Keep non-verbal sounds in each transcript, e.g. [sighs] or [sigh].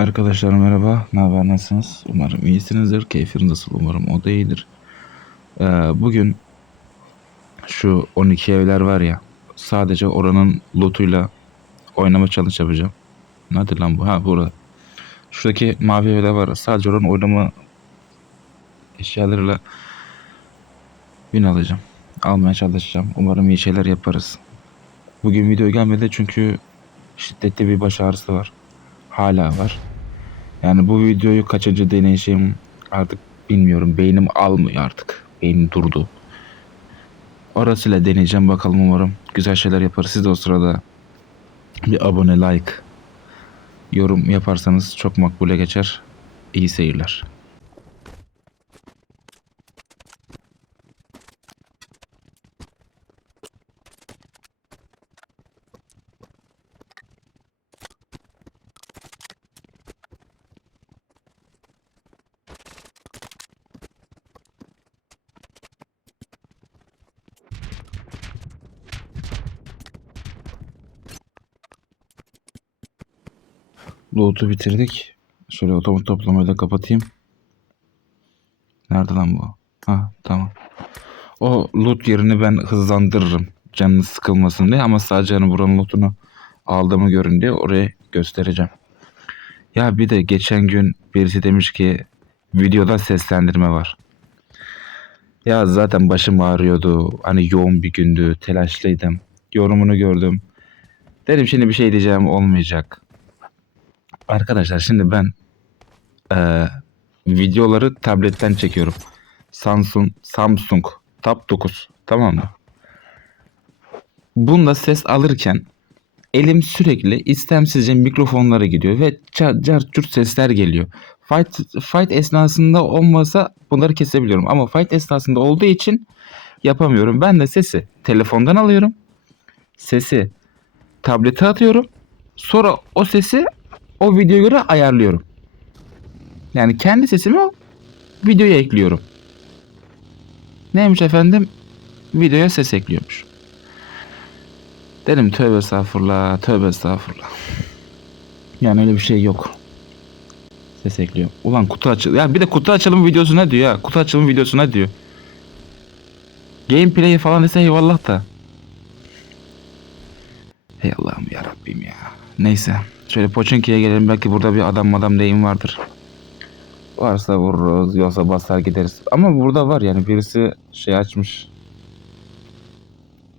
Arkadaşlar merhaba. Ne haber nasılsınız? Umarım iyisinizdir. Keyfiniz nasıl? Umarım o da iyidir. Ee, bugün şu 12 evler var ya sadece oranın lootuyla oynama challenge yapacağım. Nedir lan bu? Ha burada. Şuradaki mavi evler var. Sadece oranın oynama eşyalarıyla win alacağım. Almaya çalışacağım. Umarım iyi şeyler yaparız. Bugün video gelmedi çünkü şiddetli bir baş ağrısı var. Hala var. Yani bu videoyu kaçıncı deneyişim artık bilmiyorum. Beynim almıyor artık. Beynim durdu. Orasıyla deneyeceğim bakalım umarım. Güzel şeyler yaparız. Siz de o sırada bir abone, like, yorum yaparsanız çok makbule geçer. İyi seyirler. Loot'u bitirdik. Şöyle otomat toplamayı da kapatayım. Nerede lan bu? Ha tamam. O loot yerini ben hızlandırırım. Canınız sıkılmasın diye ama sadece hani buranın lootunu aldığımı görün diye oraya göstereceğim. Ya bir de geçen gün birisi demiş ki videoda seslendirme var. Ya zaten başım ağrıyordu. Hani yoğun bir gündü. Telaşlıydım. Yorumunu gördüm. Dedim şimdi bir şey diyeceğim olmayacak. Arkadaşlar şimdi ben eee, videoları tabletten çekiyorum. Samsung Samsung Tab 9 tamam mı? Bunda ses alırken elim sürekli istemsizce mikrofonlara gidiyor ve car car curt sesler geliyor. Fight, fight esnasında olmasa bunları kesebiliyorum ama fight esnasında olduğu için yapamıyorum. Ben de sesi telefondan alıyorum. Sesi tablete atıyorum. Sonra o sesi o videoya göre ayarlıyorum. Yani kendi sesimi o videoya ekliyorum. Neymiş efendim? Videoya ses ekliyormuş. Dedim tövbe estağfurullah, tövbe estağfurullah. [laughs] Yani öyle bir şey yok. Ses ekliyor. Ulan kutu açıl. Ya bir de kutu açılımı videosu ne diyor ya? Kutu açılımı videosu ne diyor? Gameplay falan dese eyvallah da. Hey Allah'ım ya Rabbim ya. Neyse. Şöyle Poçinki'ye gelelim. Belki burada bir adam adam deyim vardır. Varsa vururuz. Yoksa basar gideriz. Ama burada var yani. Birisi şey açmış.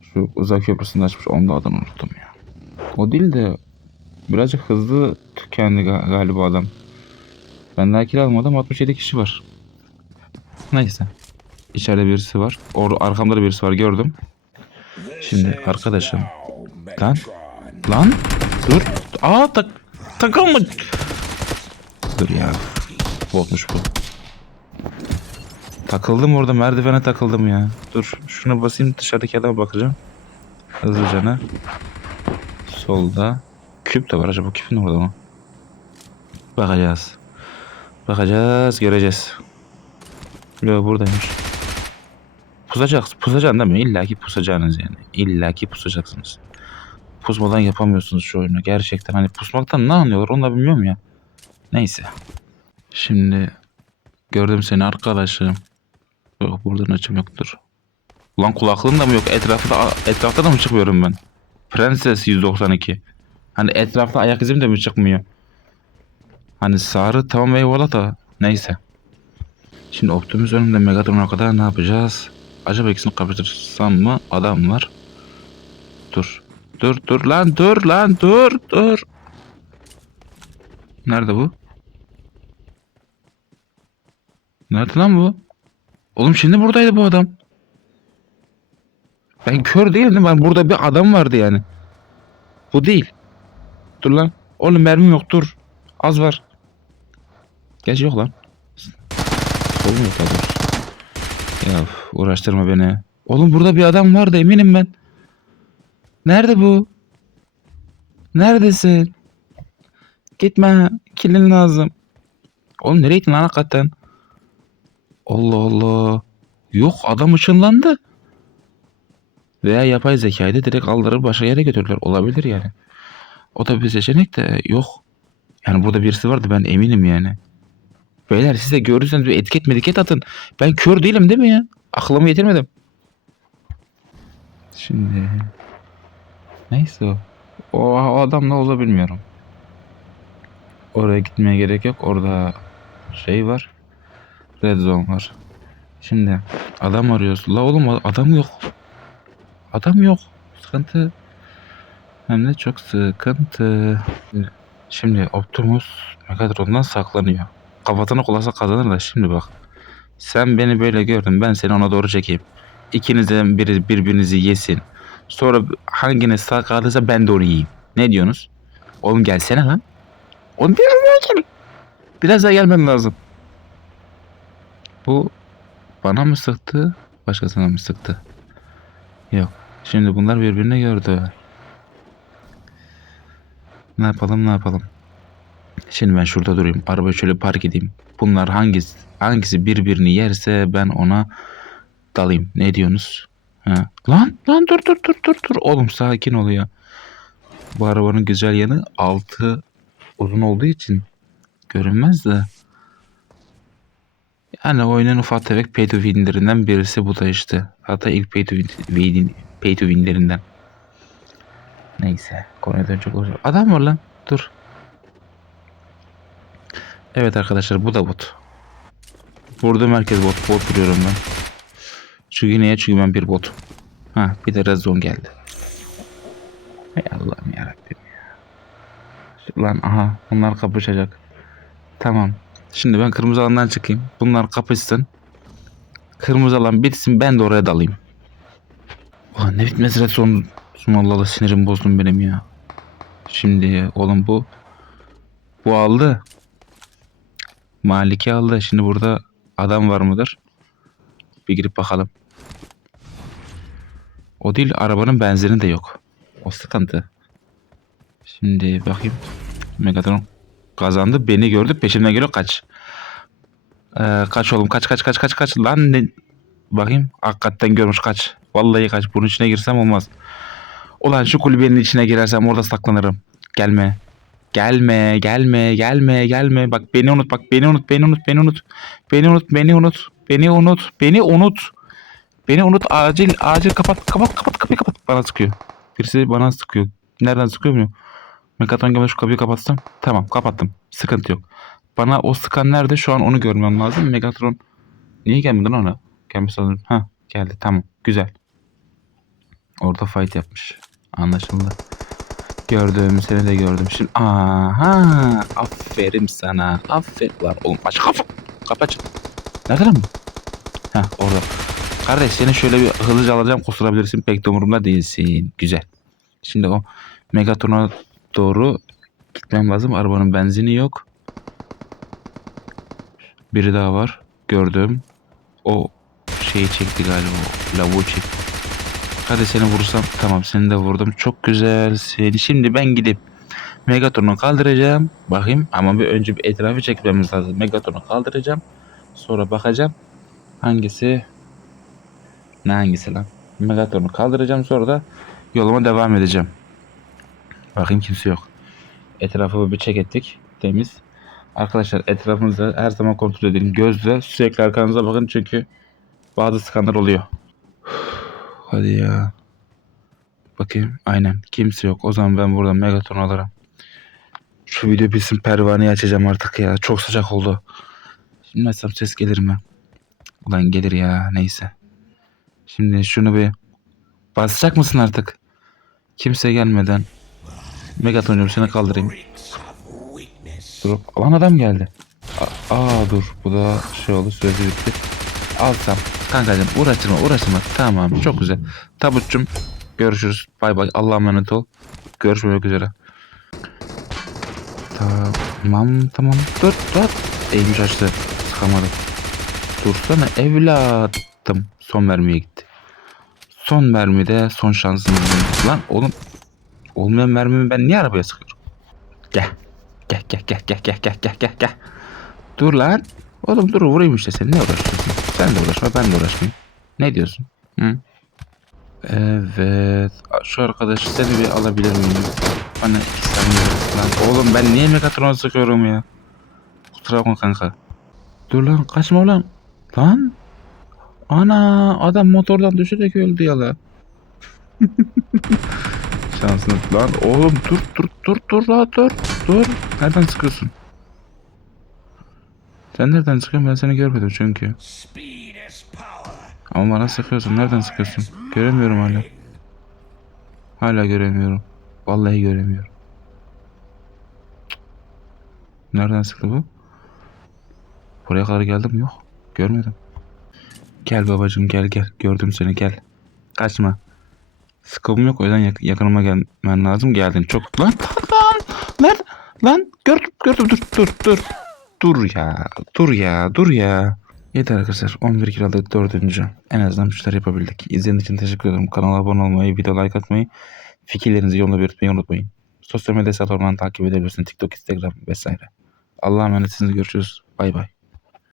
Şu uzak köprüsünü açmış. Onu da adını unuttum ya. O değil de birazcık hızlı tükendi ga- galiba adam. Ben daha kiralamadım. 67 kişi var. Neyse. İçeride birisi var. Or arkamda da birisi var gördüm. Şimdi arkadaşım. Lan. Lan. Dur. Aa tak takılma. Dur ya. Botmuş bu. Takıldım orada merdivene takıldım ya. Dur şuna basayım dışarıdaki adama bakacağım. Hızlıca ne? Solda. Küp de var acaba küpün orada mı? Bakacağız. Bakacağız göreceğiz. Yok buradaymış. Pusacaksın. Pusacaksın değil mi? İlla ki pusacaksınız yani. İlla ki pusacaksınız pusmadan yapamıyorsunuz şu oyunu. Gerçekten hani pusmaktan ne anlıyorlar onu da bilmiyorum ya. Neyse. Şimdi gördüm seni arkadaşım. Yok buradan açım yoktur. Ulan kulaklığın da mı yok? Etrafta, etrafta da mı çıkmıyorum ben? Prenses 192. Hani etrafta ayak izim de mi çıkmıyor? Hani sarı tamam eyvallah da neyse. Şimdi Optimus önümde Megatron'a kadar ne yapacağız? Acaba ikisini kapıştırsam mı? Adam var. Dur. Dur dur lan dur lan dur dur. Nerede bu? Nerede lan bu? Oğlum şimdi buradaydı bu adam. Ben kör değildim. Ben burada bir adam vardı yani. Bu değil. Dur lan. Oğlum mermim yok dur. Az var. Geç yok lan. Daha doğrusu. Ya uğraştırma beni. Oğlum burada bir adam vardı eminim ben. Nerede bu? Neredesin? Gitme. Kilin lazım. Oğlum nereye gittin lan hakikaten? Allah Allah. Yok adam ışınlandı. Veya yapay zekayı da direkt aldırıp başka yere götürdüler. Olabilir yani. O da bir seçenek de yok. Yani burada birisi vardı ben eminim yani. Beyler siz de görürseniz bir etiket mediket atın. Ben kör değilim değil mi ya? Aklımı yetirmedim. Şimdi... Neyse o. O, o adam ne bilmiyorum. Oraya gitmeye gerek yok. Orada şey var. Red zone var. Şimdi adam arıyoruz. La oğlum adam yok. Adam yok. Sıkıntı. Hem de çok sıkıntı. Şimdi Optimus Megatron'dan saklanıyor. Kafatını kulasa kazanır da şimdi bak. Sen beni böyle gördün ben seni ona doğru çekeyim. İkinizden biri birbirinizi yesin. Sonra hanginiz sağ kalırsa ben de onu yiyeyim. Ne diyorsunuz? Oğlum gelsene lan. Oğlum biraz daha gel. Biraz daha gelmen lazım. Bu bana mı sıktı? Başkasına mı sıktı? Yok. Şimdi bunlar birbirini gördü. Ne yapalım ne yapalım. Şimdi ben şurada durayım. Arabayı şöyle park edeyim. Bunlar hangisi hangisi birbirini yerse ben ona dalayım. Ne diyorsunuz? Ha. Lan lan dur dur dur dur dur. Oğlum sakin ol ya. Bu arabanın güzel yanı altı uzun olduğu için görünmez de. Yani oyunun ufak tefek pay to win'lerinden birisi bu da işte. Hatta ilk pay to, win, pay to win'lerinden. Neyse. Konuya dönecek olacak. Adam var lan. Dur. Evet arkadaşlar bu da bot. Burada merkez bot. Bot vuruyorum ben. Çünkü niye? Çünkü ben bir bot. Ha bir de red zone geldi. Hay Allah'ım yarabbim ya. Lan aha bunlar kapışacak. Tamam. Şimdi ben kırmızı alandan çıkayım. Bunlar kapışsın. Kırmızı alan bitsin ben de oraya dalayım. Ulan ne bitmez red zone. Allah Allah sinirim bozdum benim ya. Şimdi oğlum bu bu aldı. Maliki aldı. Şimdi burada adam var mıdır? Bir girip bakalım. O değil arabanın benzini de yok. O sıkıntı. Şimdi bakayım. Megatron kazandı. Beni gördü. Peşimden geliyor. Kaç. Ee, kaç oğlum. Kaç kaç kaç kaç kaç. Lan ne? Bakayım. Hakikaten görmüş kaç. Vallahi kaç. Bunun içine girsem olmaz. Ulan şu kulübenin içine girersem orada saklanırım. Gelme. Gelme, gelme, gelme, gelme. Bak beni unut, bak beni unut, beni unut, beni unut. Beni unut, beni unut. Beni unut, beni unut. Beni unut acil, acil kapat, kapat, kapat, kapıyı kapat. Bana sıkıyor. Birisi bana sıkıyor. Nereden sıkıyor bilmiyorum. Megatron gelmeden şu kapıyı kapatsam. Tamam, kapattım. Sıkıntı yok. Bana o sıkan nerede? Şu an onu görmem lazım. Megatron niye gelmedi lan ona? Gelmiş sanırım. Ha, geldi. Tamam. Güzel. Orada fight yapmış. Anlaşıldı. Gördüm seni de gördüm. Şimdi aha aferin sana. Aferin lan oğlum aç kapı. Kapı aç. Nerede lan? Heh orada. Kardeş seni şöyle bir hızlıca alacağım kusturabilirsin pek de umurumda değilsin. Güzel. Şimdi o Megatron'a doğru gitmem lazım. Arabanın benzini yok. Biri daha var. Gördüm. O şeyi çekti galiba. O lavuğu çekti. Hadi seni vursam tamam seni de vurdum. Çok güzel. Seni şimdi ben gidip Megatron'u kaldıracağım. Bakayım ama bir önce bir etrafı çekmemiz lazım. Megatron'u kaldıracağım. Sonra bakacağım. Hangisi ne hangisi lan? Megatron'u kaldıracağım sonra da yoluma devam edeceğim. Bakayım kimse yok. Etrafı bir çek ettik. Temiz. Arkadaşlar etrafınızı her zaman kontrol edin. Gözle sürekli arkanıza bakın çünkü bazı sıkanlar oluyor. [sighs] Hadi ya. Bakayım. Aynen. Kimse yok. O zaman ben buradan Megatron alırım. Şu video bitsin pervaneyi açacağım artık ya. Çok sıcak oldu. Şimdi açsam ses gelir mi? Ulan gelir ya. Neyse. Şimdi şunu bir basacak mısın artık? Kimse gelmeden. Megatron'cum seni kaldırayım. Dur. Lan adam geldi. Aa, dur. Bu da şey oldu. Süresi bitti. Alsam. Kankacığım uğraştırma uğraştırma. Tamam çok güzel. Tabutçum görüşürüz. Bay bay. Allah'a emanet ol. Görüşmek üzere. Tamam tamam. Dur dur. Eğilmiş açtı. Sıkamadım. Dursana evladım. Son mermiye gitti. Son mermide son şansımız. Lan oğlum. Olmayan mermimi ben niye arabaya sıkıyorum? Gel. Gel gel gel gel gel gel gel gel gel. Dur lan. Oğlum dur vurayım işte seni ne uğraşıyorsun? Sen de uğraşma ben de uğraşmayayım. Ne diyorsun? Hı? Evet. Şu arkadaş seni bir alabilir miyim? Bana iki lan. Oğlum ben niye Megatron'a sıkıyorum ya? Kusura bakma kanka. Dur lan kaçma ulan. Lan. Ana adam motordan düşerek öldü ya la. [laughs] Şansını lan oğlum dur dur dur dur la dur dur. Nereden sıkıyorsun? Sen nereden sıkıyorsun ben seni görmedim çünkü. Ama bana sıkıyorsun nereden sıkıyorsun? Göremiyorum hala. Hala göremiyorum. Vallahi göremiyorum. Nereden sıktı bu? Buraya kadar geldim yok. Görmedim. Gel babacığım gel gel. Gördüm seni gel. Kaçma. Sıkılım yok o yüzden yak- yakınıma gelmen lazım. Geldin çok. Lan lan lan lan gördüm gördüm dur dur dur. Dur ya dur ya dur ya. Yeter arkadaşlar 11 kilo aldık dördüncü. En azından şeyler yapabildik. İzlediğiniz için teşekkür ederim. Kanala abone olmayı, video like atmayı, fikirlerinizi yorumda belirtmeyi unutmayın. Sosyal medya hesaplarından takip edebilirsiniz. TikTok, Instagram vesaire. Allah'a emanetsiniz. Görüşürüz. Bay bay.